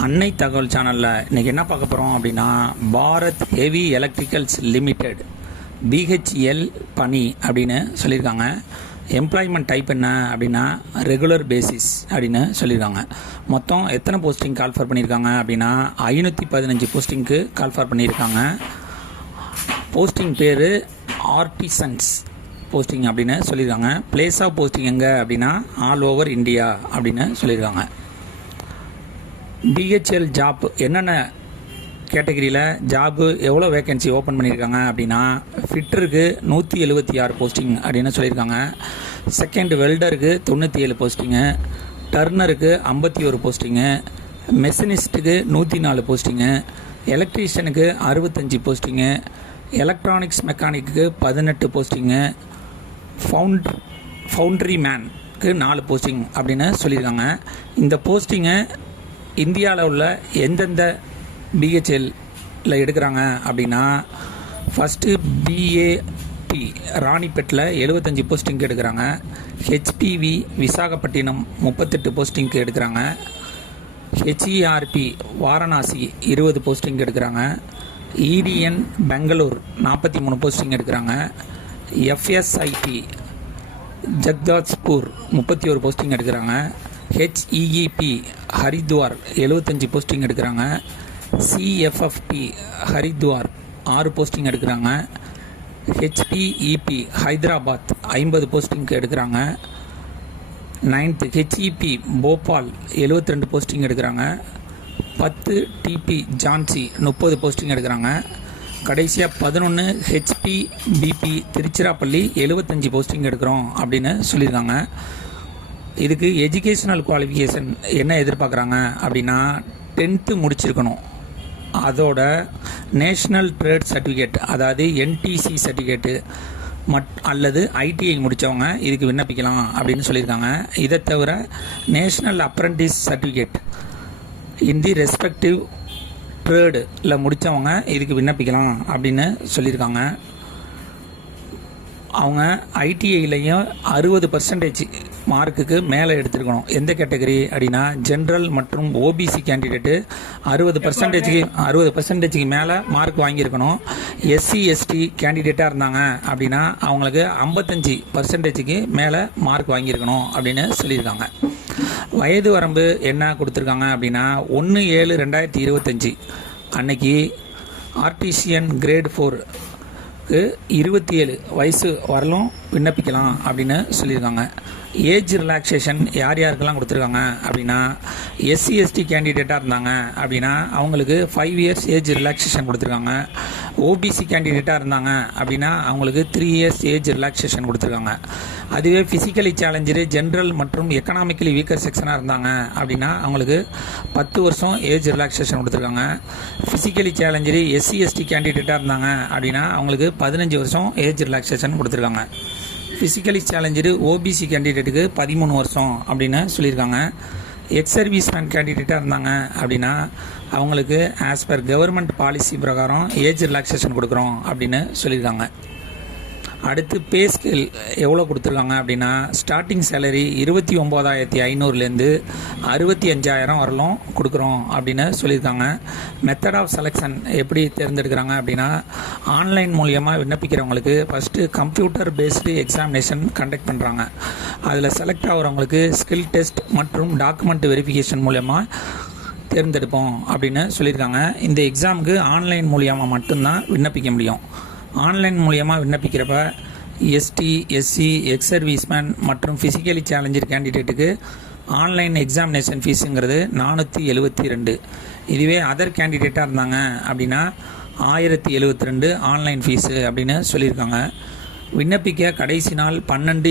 அன்னை தகவல் சேனலில் இன்றைக்கி என்ன பார்க்க போகிறோம் அப்படின்னா, Bharat heavy electricals limited BHEL பணி அப்படின்னு சொல்லியிருக்காங்க. எம்ப்ளாய்மெண்ட் டைப் என்ன அப்படின்னா ரெகுலர் பேசிஸ் அப்படின்னு சொல்லியிருக்காங்க. மொத்தம் எத்தனை போஸ்டிங் கால்ஃபர் பண்ணியிருக்காங்க அப்படின்னா 515 போஸ்டிங்க்கு கால்ஃபர் பண்ணியிருக்காங்க. போஸ்டிங் பேர் ஆர்டிசன்ஸ் போஸ்டிங் அப்படின்னு சொல்லியிருக்காங்க. பிளேஸ் ஆஃப் போஸ்டிங் எங்கே அப்படின்னா ஆல் ஓவர் இந்தியா அப்படின்னு சொல்லியிருக்காங்க. பிஹெச்எல் ஜாப் என்னென்ன கேட்டகரியில் ஜாப்பு எவ்வளோ வேக்கன்சி ஓப்பன் பண்ணியிருக்காங்க அப்படின்னா, ஃபிட்டருக்கு 176 போஸ்டிங் அப்படின்னு சொல்லியிருக்காங்க. செகண்ட் வெல்டருக்கு 97 போஸ்டிங்கு, டர்னருக்கு 51 போஸ்டிங்கு, மெஷினிஸ்ட்டுக்கு 104 போஸ்டிங்கு, எலக்ட்ரீஷியனுக்கு 65 போஸ்டிங்கு, எலக்ட்ரானிக்ஸ் மெக்கானிக்கு 18 போஸ்டிங்கு, ஃபவுண்ட்ரி மேனுக்கு 4 போஸ்டிங் அப்படின்னு சொல்லியிருக்காங்க. இந்த போஸ்டிங்கை இந்தியாவில் உள்ள எந்தெந்த பிஹெச்எல்ல எடுக்கிறாங்க அப்படின்னா, ஃபஸ்ட்டு பிஏடி ராணிப்பேட்டில் 75 போஸ்டிங்க்கு எடுக்கிறாங்க. ஹெச்பிவி விசாகப்பட்டினம் 38 போஸ்டிங்க்கு எடுக்கிறாங்க. ஹெச்இஆர்பி வாரணாசி 20 போஸ்டிங்க்கு எடுக்கிறாங்க. இடிஎன் பெங்களூர் 43 போஸ்டிங் எடுக்கிறாங்க. எஃப்எஸ்ஐடி ஜக்தாஜ்பூர் 31 போஸ்டிங் எடுக்கிறாங்க. ஹெச்இஇபி ஹரித்வார் 75 போஸ்டிங் எடுக்கிறாங்க. சிஎஃப்எஃப்பி ஹரித்வார் 6 போஸ்டிங் எடுக்கிறாங்க. ஹெச்பிஇபி ஹைதராபாத் 50 போஸ்டிங்க்கு எடுக்கிறாங்க. 9th ஹெச்இபி போபால் 72 போஸ்டிங் எடுக்கிறாங்க. 10 டிபி ஜான்சி 30 போஸ்டிங் எடுக்கிறாங்க. கடைசியாக 11 ஹெச்பிபிபி திருச்சிராப்பள்ளி 75 போஸ்டிங் எடுக்கிறோம் அப்படின்னு சொல்லியிருக்காங்க. இதுக்கு எஜுகேஷனல் குவாலிஃபிகேஷன் என்ன எதிர்பார்க்குறாங்க அப்படின்னா 10th முடிச்சிருக்கணும். அதோட நேஷ்னல் ட்ரேட் சர்டிஃபிகேட், அதாவது என்டிசி சர்டிஃபிகேட்டு அல்லது ஐடிஐ முடித்தவங்க இதுக்கு விண்ணப்பிக்கலாம் அப்படின்னு சொல்லியிருக்காங்க. இதை தவிர national apprentice certificate in the respective ட்ரேடில் முடித்தவங்க இதுக்கு விண்ணப்பிக்கலாம் அப்படின்னு சொல்லியிருக்காங்க. அவங்க ஐடிஐலையும் 60% மார்க்குக்கு மேலே எடுத்துருக்கணும். எந்த கேட்டகரி அப்படின்னா ஜென்ரல் மற்றும் ஓபிசி கேண்டிடேட்டு 60% மேலே மார்க் வாங்கியிருக்கணும். எஸ்சி எஸ்டி கேண்டிடேட்டாக இருந்தாங்க அப்படின்னா அவங்களுக்கு 55% மேலே மார்க் வாங்கியிருக்கணும் அப்படின்னு சொல்லியிருக்காங்க. வயது வரம்பு என்ன கொடுத்துருக்காங்க அப்படின்னா 1/7/2025 அன்னைக்கு ஆர்டிசியன் கிரேட் 4க்கு 27 வயசு வரலும் விண்ணப்பிக்கலாம் அப்படின்னு சொல்லியிருக்காங்க. ஏஜ் ரிலாக்ஸேஷன் யார் யாருக்கெல்லாம் கொடுத்துருக்காங்க அப்படின்னா, எஸ்சி எஸ்டி கேண்டிடேட்டாக இருந்தாங்க அப்படின்னா அவங்களுக்கு 5 இயர்ஸ் ஏஜ் ரிலாக்ஸேஷன் கொடுத்துருக்காங்க. ஓபிசி கேண்டிடேட்டாக இருந்தாங்க அப்படின்னா அவங்களுக்கு 3 இயர்ஸ் ஏஜ் ரிலாக்ஸேஷன் கொடுத்துருக்காங்க. அதுவே ஃபிசிக்கலி சேலஞ்சரு ஜென்ரல் மற்றும் எக்கனாமிக்கலி வீக்கர் செக்ஷனாக இருந்தாங்க அப்படின்னா அவங்களுக்கு 10 வருஷம் ஏஜ் ரிலாக்ஸேஷன் கொடுத்துருக்காங்க. ஃபிசிக்கலி சேலஞ்சரு எஸ்சி எஸ்டி கேண்டிடேட்டாக இருந்தாங்க அப்படின்னா அவங்களுக்கு 15 வருஷம் ஏஜ் ரிலாக்ஸேஷன் கொடுத்துருக்காங்க. ஃபிசிக்கலி சேலஞ்சரு ஓபிசி கேண்டிடேட்டுக்கு 13 வருஷம் அப்படின்னு சொல்லியிருக்காங்க. எக்ஸ் சர்வீஸ்மேன் கேண்டிடேட்டாக இருந்தாங்க அப்படின்னா அவங்களுக்கு ஆஸ் பர் கவர்மெண்ட் பாலிசி பிரகாரம் ஏஜ் ரிலாக்ஸேஷன் கொடுக்குறோம் அப்படின்னு சொல்லியிருக்காங்க. அடுத்து பே ஸ்கேல் எவ்வளோ கொடுத்துருக்காங்க அப்படின்னா, ஸ்டார்டிங் சேலரி 29,500லேருந்து 65,000 வரலும் கொடுக்குறோம் அப்படின்னு சொல்லியிருக்காங்க. மெத்தட் ஆஃப் செலெக்ஷன் எப்படி தேர்ந்தெடுக்கிறாங்க அப்படின்னா, ஆன்லைன் மூலியமாக விண்ணப்பிக்கிறவங்களுக்கு first computer based examination conduct பண்ணுறாங்க. அதில் செலக்ட் ஆகிறவங்களுக்கு ஸ்கில் டெஸ்ட் மற்றும் டாக்குமெண்ட் வெரிஃபிகேஷன் மூலமாக தேர்ந்தெடுப்போம் அப்படின்னு சொல்லியிருக்காங்க. இந்த எக்ஸாமுக்கு ஆன்லைன் மூலியமாக மட்டும்தான் விண்ணப்பிக்க முடியும். ஆன்லைன் மூலியமாக விண்ணப்பிக்கிறப்ப எஸ்டி எஸ்சி எக்ஸ் சர்வீஸ்மேன் மற்றும் ஃபிசிக்கலி சேலஞ்சர் கேண்டிடேட்டுக்கு ஆன்லைன் எக்ஸாமினேஷன் ஃபீஸுங்கிறது 472. இதுவே அதர் கேண்டிடேட்டாக இருந்தாங்க அப்படின்னா 1072 ஆன்லைன் ஃபீஸு அப்படின்னு சொல்லியிருக்காங்க. விண்ணப்பிக்க கடைசி நாள் 12